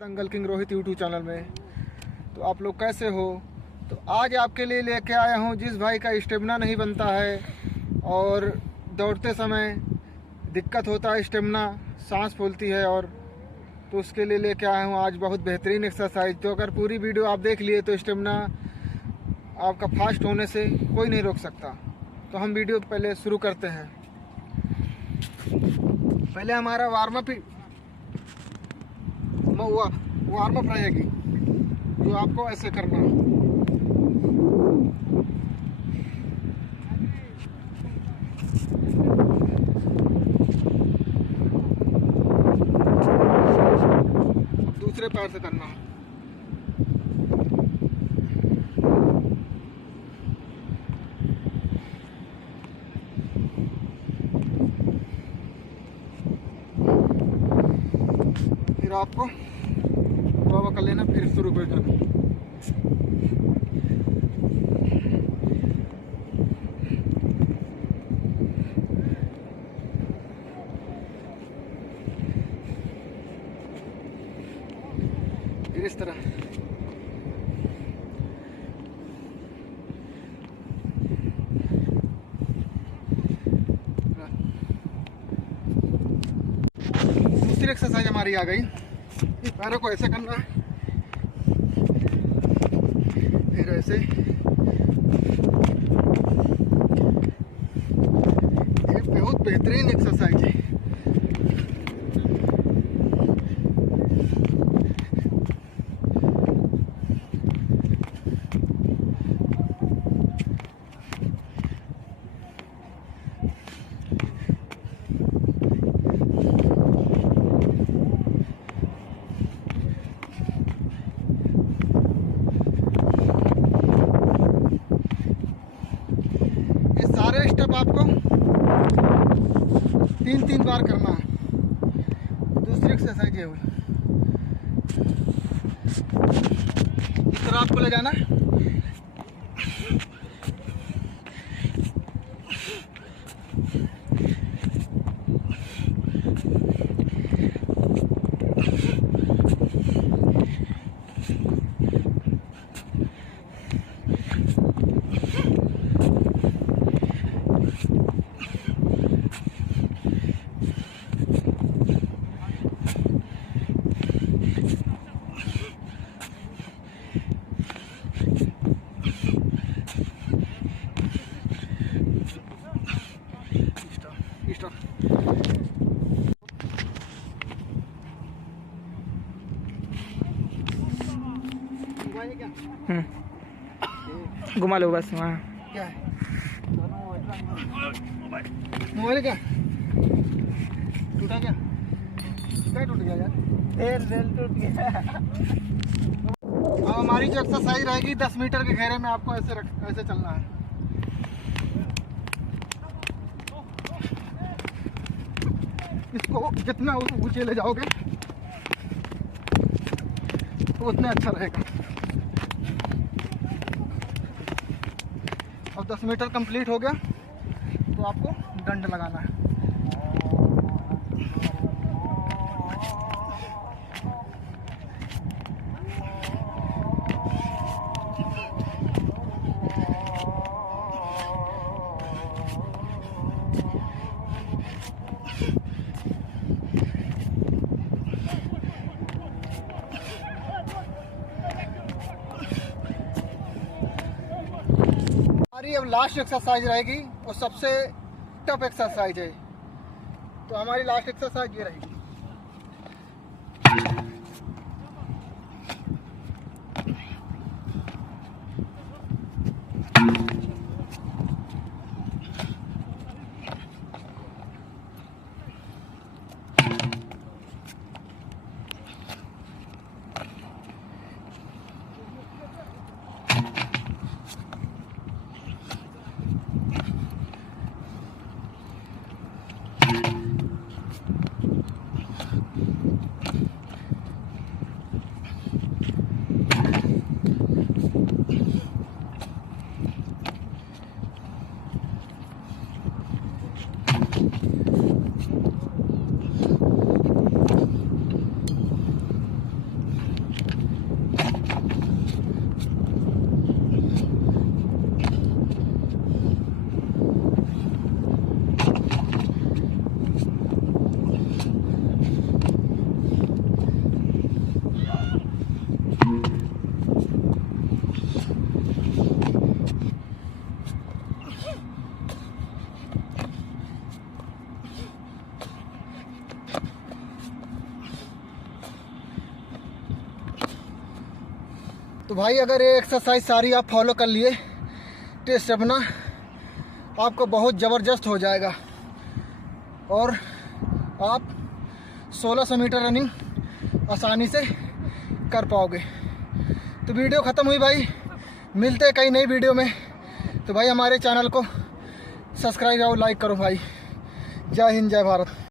दंगल king Rohit YouTube channel में। तो आप लोग कैसे हो? तो आज आपके लिए लेके आया हूँ जिस भाई का स्टेमिना नहीं बनता है और दौड़ते समय दिक्कत होता है, स्टेमिना सांस फूलती है, और तो उसके लिए लेके आया हूँ आज बहुत बेहतरीन एक्सरसाइज। तो अगर पूरी वीडियो आप देख लिए तो स्टेमिना आपका फास्ट होने से कोई नहीं रोक सकता। तो हम वीडियो पहले शुरू करते हैं। पहले हमारा वार्म अप रहेगी, जो आपको ऐसे करना है। दूसरे पैर से करना है। फिर आपको थोड़ा कर लेना, फिर शुरू कर देना। फिर इस तरह दूसरी एक्सरसाइज हमारी आ गई। इस पैरों को ऐसे करना है, फिर ऐसे। ये बहुत बेहतरीन एक्सरसाइज है। सारे स्टेप आपको 3-3 बार करना है। दूसरी एक्सरसाइज है हुई, इस तरह आपको ले जाना है। घुमा लो बस वहाँ। क्या है मोबाइल? क्या टूटा? क्या टूट गया यार? रेल टूट गया। अब हमारी जो एक्सरसाइज रहेगी 10 मीटर के घेरे में आपको ऐसे चलना है। इसको जितना ऊंचे ले जाओगे तो उतना अच्छा रहेगा। अब 10 मीटर कंप्लीट हो गया तो आपको डंड लगाना है। हमारी अब लास्ट एक्सरसाइज रहेगी, वो सबसे टफ एक्सरसाइज है। तो हमारी लास्ट एक्सरसाइज ये रहेगी। तो भाई अगर ये एक्सरसाइज सारी आप फॉलो कर लिए तो स्टेमिना आपको बहुत ज़बरदस्त हो जाएगा और आप 1600 मीटर रनिंग आसानी से कर पाओगे। तो वीडियो ख़त्म हुई भाई, मिलते हैं कई नई वीडियो में। तो भाई हमारे चैनल को सब्सक्राइब और लाइक करो भाई। जय हिंद, जय भारत।